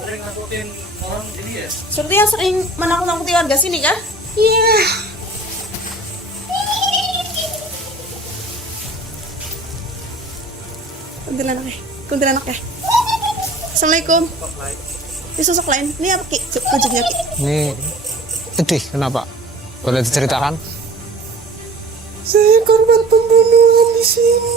yang sering nakutin orang sini ya? Seperti yang sering menakut-nakuti warga sini kah? Iya. Kuntilanak ya. Kuntilanak ya. Assalamualaikum. Ini sosok lain. Ini apa Ki? Wujudnya Ki? Ini sedih, kenapa? Boleh diceritakan? Saya korban pembunuhan di sini.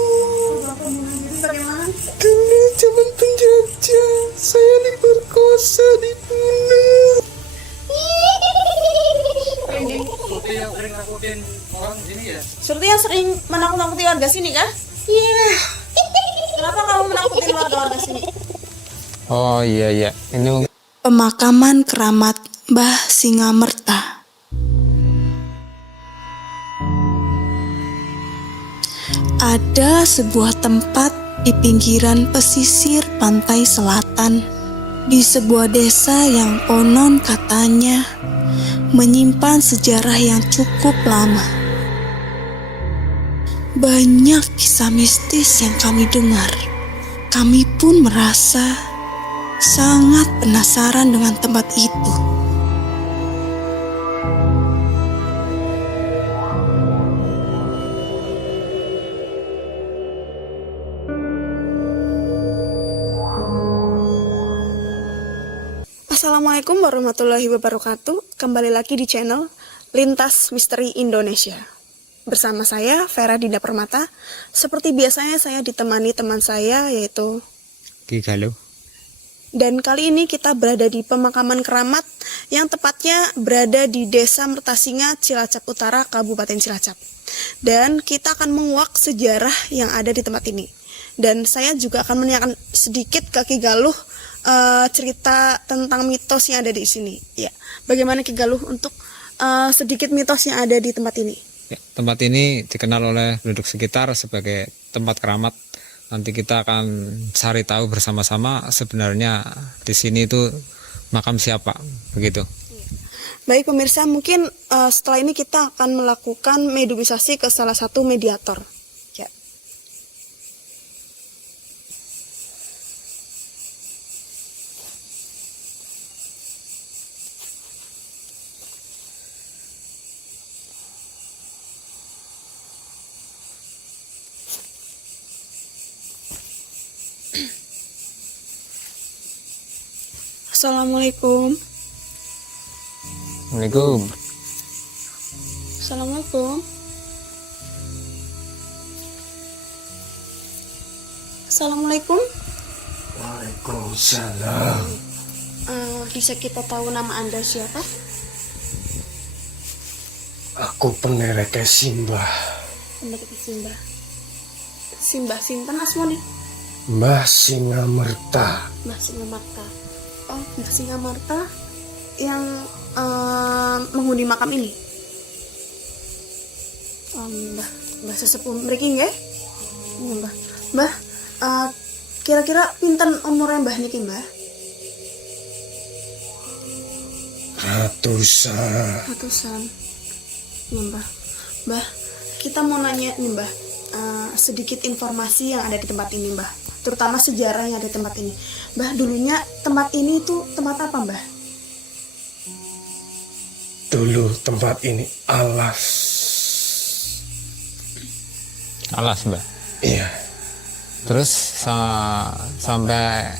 Bagaimana? Dulu zaman penjajah, saya diperkosa, dibunuh. Seperti yang sering nakutin orang sini ya? Seperti yang sering menakut-nakuti warga sini kah? Iya. Kenapa kamu menakuti warga sini? Oh iya, ini Pemakaman keramat Mbah Singamerta. Ada sebuah tempat di pinggiran pesisir pantai selatan, di sebuah desa yang konon katanya menyimpan sejarah yang cukup lama. Banyak kisah mistis yang kami dengar. Kami pun merasa sangat penasaran dengan tempat itu. Assalamualaikum warahmatullahi wabarakatuh. Kembali lagi di channel Lintas Misteri Indonesia. Bersama saya Vera Dinda Permata. Seperti biasanya saya ditemani teman saya yaitu Ki Galuh. Dan kali ini kita berada di pemakaman keramat yang tepatnya berada di Desa Mertasinga, Cilacap Utara, Kabupaten Cilacap. Dan kita akan menguak sejarah yang ada di tempat ini. Dan saya juga akan menanyakan sedikit ke Ki Galuh cerita tentang mitos yang ada di sini. Ya, bagaimana Ki Galuh untuk sedikit mitos yang ada di tempat ini? Ya, tempat ini dikenal oleh penduduk sekitar sebagai tempat keramat. Nanti kita akan cari tahu bersama-sama sebenarnya di sini itu makam siapa, begitu. Baik pemirsa, mungkin setelah ini kita akan melakukan mediumisasi ke salah satu mediator. Ya. Assalamualaikum. Assalamualaikum. Assalamualaikum. Assalamualaikum. Waalaikumsalam. Bisa kita tahu nama Anda siapa? Aku penereke Simbah. Simbah. Simbah sinten asmane? Mbah Singamerta. Mbah Singamarta. Oh, Mbah Singamarta yang menghuni makam ini. Oh, Mbah sesepuh mriki nggih? Mbah. Mbah, kira-kira pinten umure Mbah niki, Mbah? Ratusan. Ya, Mbah. Mbah, kita mau nanya nih, Mbah. Sedikit informasi yang ada di tempat ini, Mbah. Terutama sejarah yang ada di tempat ini. Mbah, dulunya tempat ini itu tempat apa, Mbah? Dulu tempat ini alas. Alas, Mbak. Iya. Terus sampai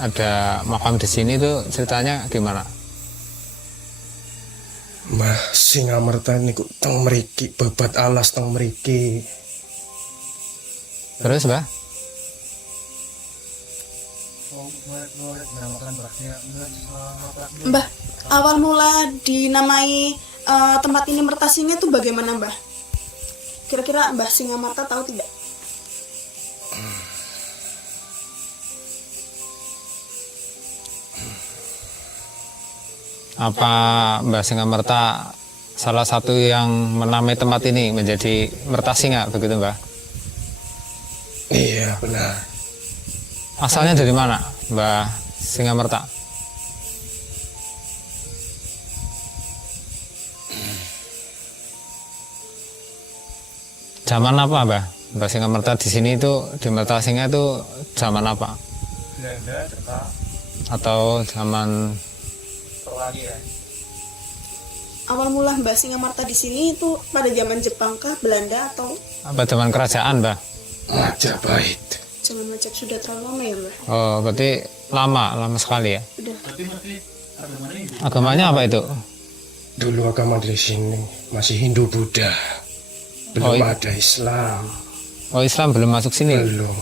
ada makam di sini tuh ceritanya gimana? Mbah Singamerta niku teng mriki, babat alas teng mriki. Terus, Mbak? Mbah, awal mula dinamai tempat ini Mertasinga itu bagaimana, Mbah? Kira-kira Mbah Singamarta tahu tidak? Apa Mbah Singamerta salah satu yang menamai tempat ini menjadi Mertasinga, begitu, Mbah? Iya, benar. Asalnya dari mana, Mbah Singamerta? Zaman apa, Mbah? Mbah Singamerta di sini itu, di Mertasinga itu zaman apa? Belanda, Jepang. atau zaman Awal mula Mbah Singamarta di sini itu pada zaman Jepang kah, Belanda atau apa zaman kerajaan, Mbah? Majapahit. zaman Majapahit? Sudah terlalu lama ya Mbah? Oh, berarti lama sekali ya. Udah. Agamanya apa itu? Dulu agama di sini masih Hindu Buddha. Oh, Belum ada Islam. Oh, Islam belum masuk sini. Belum.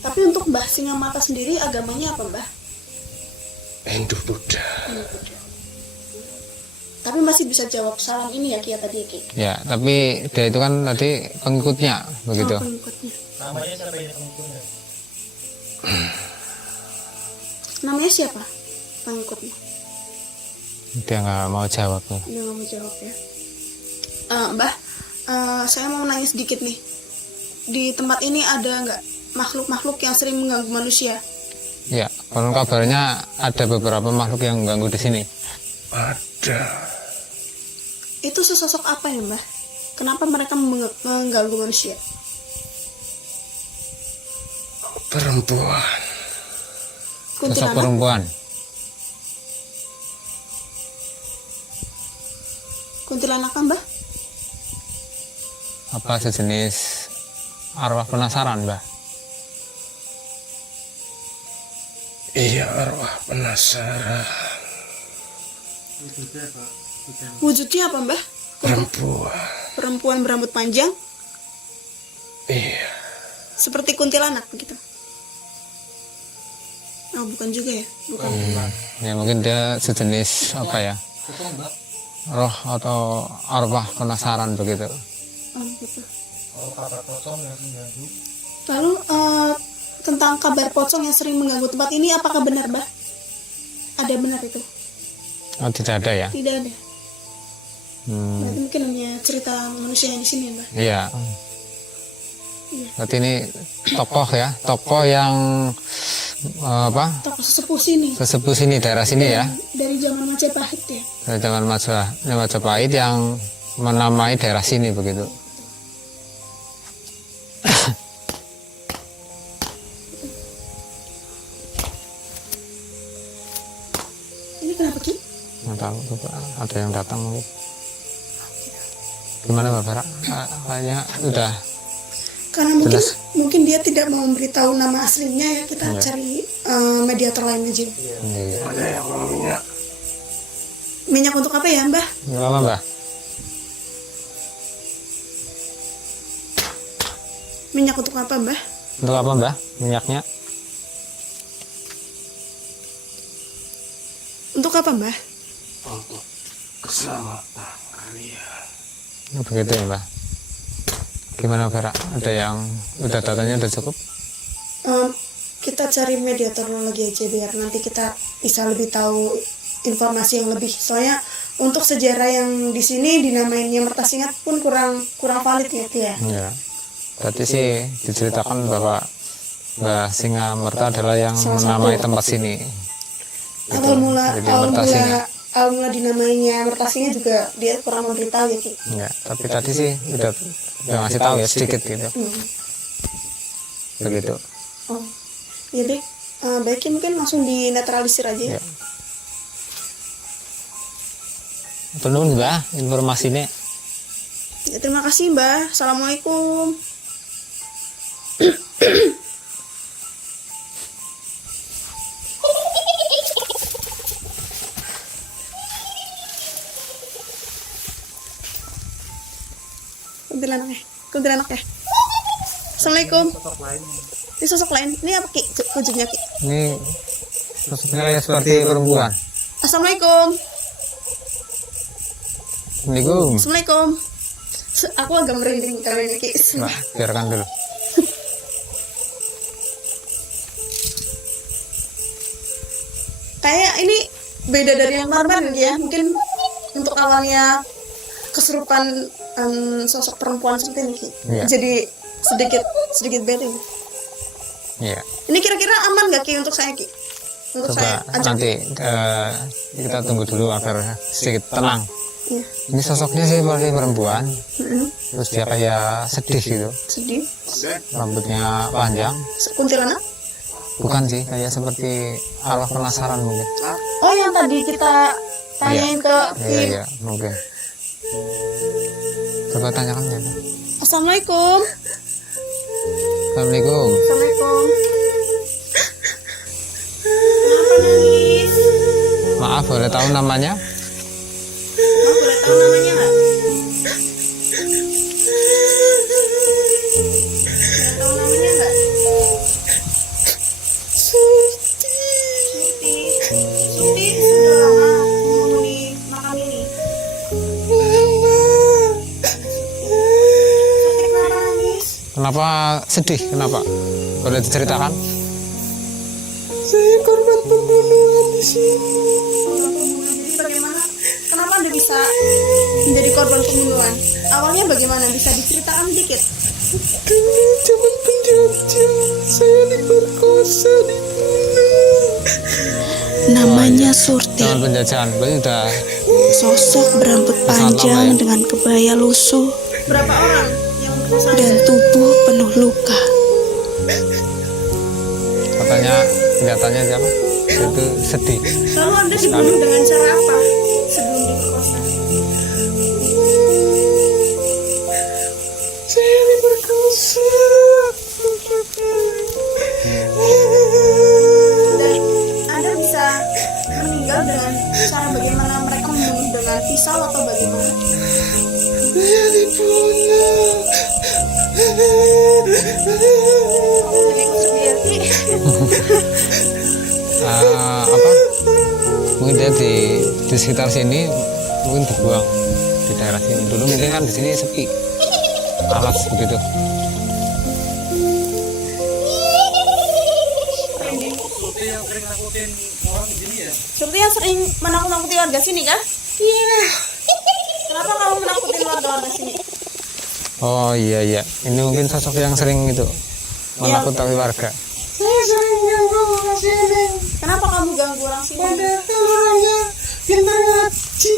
Tapi untuk Mbah Singamarta sendiri agamanya apa Mbah? Hindu Buddha. Tapi masih bisa jawab salam ini ya Ki ya tadi ya Ki? Ya, tapi dia itu kan tadi pengikutnya begitu. Oh, pengikutnya. Namanya siapa pengikutnya? Dia nggak mau jawab nih. Dia nggak mau jawab ya. Mbah, saya mau nanya sedikit nih. Di tempat ini ada nggak makhluk-makhluk yang sering mengganggu manusia? Ya, konon kabarnya ada beberapa makhluk yang mengganggu di sini. Ada. Itu sesosok apa ya Mbah? Kenapa mereka mengganggu manusia? Perempuan. Sosok Kuntilanak? perempuan. Kuntilanak kan Mbah? Apa sejenis arwah penasaran, Mbah? Iya, arwah penasaran. Wujudnya apa Mbah? Perempuan. Perempuan berambut panjang Iya. seperti kuntilanak begitu? Oh bukan juga ya? Bukan. Ya mungkin dia sejenis apa ya? Roh atau arwah penasaran begitu. Oh gitu. Lalu tentang kabar pocong yang sering mengganggu tempat ini apakah benar Mbah? Ada benar itu? Oh, tidak ada ya? Tidak ada. Berarti mungkin hanya cerita manusia yang di sini ya Mbah? Iya. Berarti ini tokoh ya, tokoh yang apa? Tokoh sesepuh sini. Sesepuh sini, daerah sini ya. Dari zaman Majapahit ya. Dari zaman Majapahit yang menamai daerah sini begitu. Ini kenapa Ki? Nggak tahu tuh, Pak. Ada yang datang mungkin. Gimana Mbak Farah? Kayaknya udah Karena mungkin jelas. mungkin dia tidak mau memberitahu nama aslinya ya, kita cari mediator lain aja. Iya. Ada yang mau minyak. Minyak untuk apa ya Mbah? Nggak apa Mbak? Minyak untuk apa Mbah? Untuk apa Mbak? Minyaknya? Untuk apa Mbah? Untuk keselamatan kalian. Begitu ya Mbak. Gimana Vera? Ada yang udah datanya udah cukup? Kita cari mediator lagi aja biar nanti kita bisa lebih tahu informasi yang lebih. Soalnya untuk sejarah yang di sini dinamainnya Mertasingat pun kurang valid ya Ki ya. Iya. Berarti sih diceritakan bahwa Mbah Singamarta adalah yang menamai tempat sini. Awal mula Jadi Mertasingat. awal mula dinamainya Mertasingat juga dia kurang memberitahu ya Ki. Ya, tapi tadi sih udah ngasih tahu ya sedikit gitu. Begitu. Oh, ya baik. Baiknya mungkin langsung dinetralisir aja. Ya. Penuh Mbak informasinya. Ya, terima kasih Mbah. Assalamualaikum. Kuntilanak ya. Assalamualaikum. Ini sosok lain. Ini apa Ki? Wujudnya Ki? Ini sosoknya kayak seperti perempuan. Assalamualaikum. Assalamualaikum. Assalamualaikum. Aku agak merinding karena ini Ki. Wah, biarkan dulu. Kayak ini beda dari yang kemarin ya. Mungkin untuk awalnya kesurupan sosok perempuan seperti ini Ki. Iya. Jadi sedikit beda. Iya. Ini kira-kira aman nggak Ki untuk saya Ki? Untuk saya Coba ajak. nanti kita tunggu dulu agar sedikit tenang. Iya. Ini sosoknya sih seperti perempuan. Terus dia kayak sedih gitu. Sedih. Rambutnya panjang. Kuntilanak. Bukan sih, kayak seperti arwah penasaran mungkin. Oh, yang tadi kita tanyain ke Iya, iya, mungkin. Coba tanyakan ya. Assalamualaikum. Assalamualaikum. Assalamualaikum. Kenapa nangis? Maaf, boleh tahu namanya? Mau boleh tahu namanya nggak? Boleh tahu namanya nggak? Surti. Surti sudah lama menghuni makam ini. Surti kenapa nangis? Kenapa sedih? Kenapa? Boleh diceritakan? Saya korban pembunuhan di sini. Jadi bagaimana? Kenapa Anda bisa menjadi korban pembunuhan? Awalnya bagaimana? Bisa diceritakan sedikit? Dulu zaman penjajah saya diperkosa, dibunuh. Namanya Surti, Jangan penjajahan, berarti udah sosok berambut panjang dengan kebaya lusuh Berapa orang yang berkosa dan Anda? tubuh penuh luka. katanya senjatanya siapa? Itu sedih. Lalu Anda dibunuh dengan cara apa sebelum diperkosa? Saya diperkosa. Dan Anda bisa meninggal dengan cara bagaimana? Mereka membunuh dengan pisau atau bagaimana? Saya dibunuh. Kamu jadi ikut sedih Ki? Apa? Mungkin dia di sekitar sini mungkin dibuang di daerah sini. Dulu mungkin kan di sini sepi, alas begitu. Surti yang sering nakutin orang di sini ya. Surti yang sering menakut-nakuti warga sini kah? Iya. Kenapa kamu menakutin warga sini? Oh iya iya, ini mungkin sosok yang sering itu menakut-nakuti warga. Saya sering ganggu orang sini. Kenapa kamu ganggu orang sini? Padahal orangnya pintar ngaji.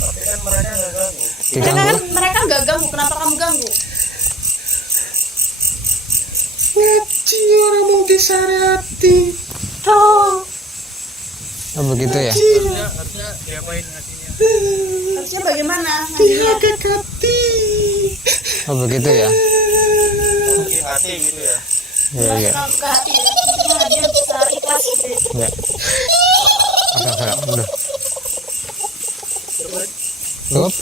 Tapi kan mereka nggak ganggu. Diganggu? Mereka nggak ganggu. Kenapa kamu ganggu? Ngaji orang mau disyariati. Oh begitu ya. Harusnya diapain ngajinya? Harusnya bagaimana? Dihakikati. Oh begitu ya. Di hati gitu ya. Iya iya. Kalau ke hati, maksudnya dia bisa ikhlas gitu. Ya. Agak udah. Cukup?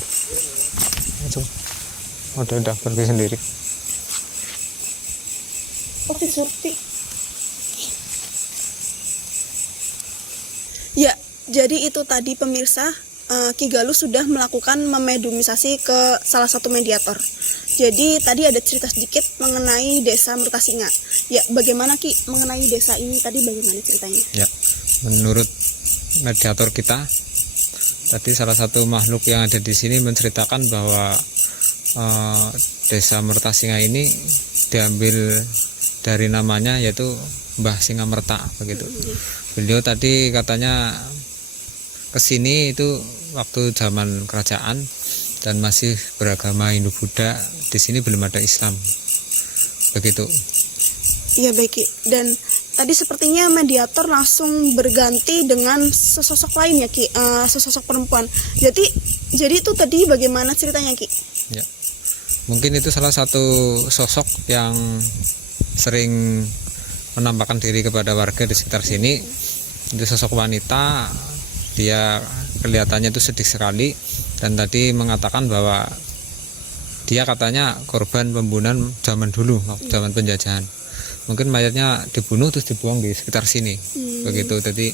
Cukup. Udah pergi sendiri. Oke, Surti. Ya, jadi itu tadi pemirsa, Ki Galuh sudah melakukan memedumisasi ke salah satu mediator. Jadi tadi ada cerita sedikit mengenai desa Mertasinga. Ya, bagaimana Ki mengenai desa ini tadi bagaimana ceritanya? Ya. Menurut mediator kita, tadi salah satu makhluk yang ada di sini menceritakan bahwa desa Mertasinga ini diambil dari namanya yaitu Mbah Singamerta begitu. Beliau tadi katanya kesini itu waktu zaman kerajaan dan masih beragama Hindu Buddha. Di sini belum ada Islam begitu. Iya baik Ki. Dan tadi sepertinya mediator langsung berganti dengan sesosok lain ya Ki, sesosok perempuan. Jadi itu tadi bagaimana ceritanya Ki? Ya. Mungkin itu salah satu sosok yang sering menampakkan diri kepada warga di sekitar sini. Itu sosok wanita, dia kelihatannya itu sedih sekali dan tadi mengatakan bahwa dia katanya korban pembunuhan zaman dulu, zaman penjajahan. Mungkin mayatnya dibunuh terus dibuang di sekitar sini. Begitu. Jadi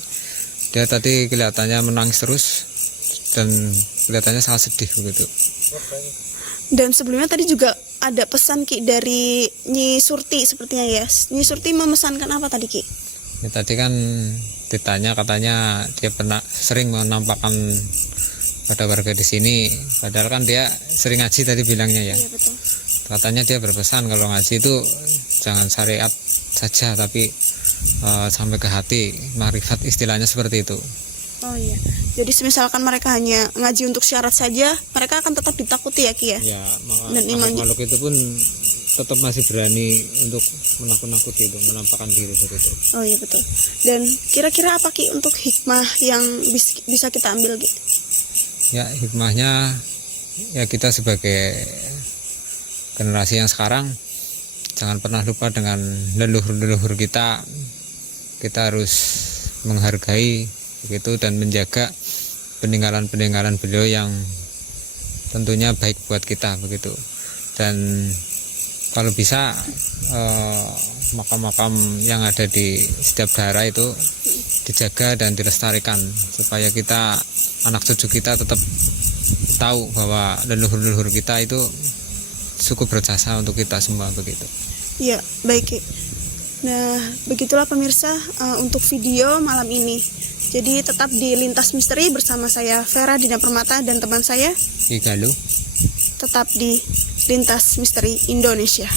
dia tadi kelihatannya menangis terus dan kelihatannya sangat sedih begitu. Dan sebelumnya tadi juga ada pesan Ki dari Nyi Surti sepertinya ya. Nyi Surti memesankan apa tadi Ki? Ya, tadi kan ditanya katanya dia pernah sering menampakkan pada warga di sini. Padahal kan dia sering ngaji tadi bilangnya ya. Iya betul. Katanya dia berpesan kalau ngaji itu jangan syariat saja tapi sampai ke hati, marifat istilahnya seperti itu. Oh iya. Jadi misalkan mereka hanya ngaji untuk syarat saja, mereka akan tetap ditakuti ya Ki ya. Ya, Dan imannya. makhluk itu pun tetap masih berani untuk menakut-nakuti itu, menampakkan diri begitu. Oh iya betul. Dan kira-kira apa Ki untuk hikmah yang bisa kita ambil Ki? Ya hikmahnya ya kita sebagai generasi yang sekarang jangan pernah lupa dengan leluhur-leluhur kita. Kita harus menghargai begitu dan menjaga peninggalan-peninggalan beliau yang tentunya baik buat kita begitu. Dan kalau bisa makam-makam yang ada di setiap daerah itu dijaga dan dilestarikan supaya kita, anak cucu kita tetap tahu bahwa leluhur-leluhur kita itu cukup berjasa untuk kita semua begitu. Ya, baik Ki. Nah, begitulah pemirsa untuk video malam ini. Jadi tetap di Lintas Misteri bersama saya Vera Dina Permata dan teman saya Igalu. tetap di Lintas Misteri Indonesia.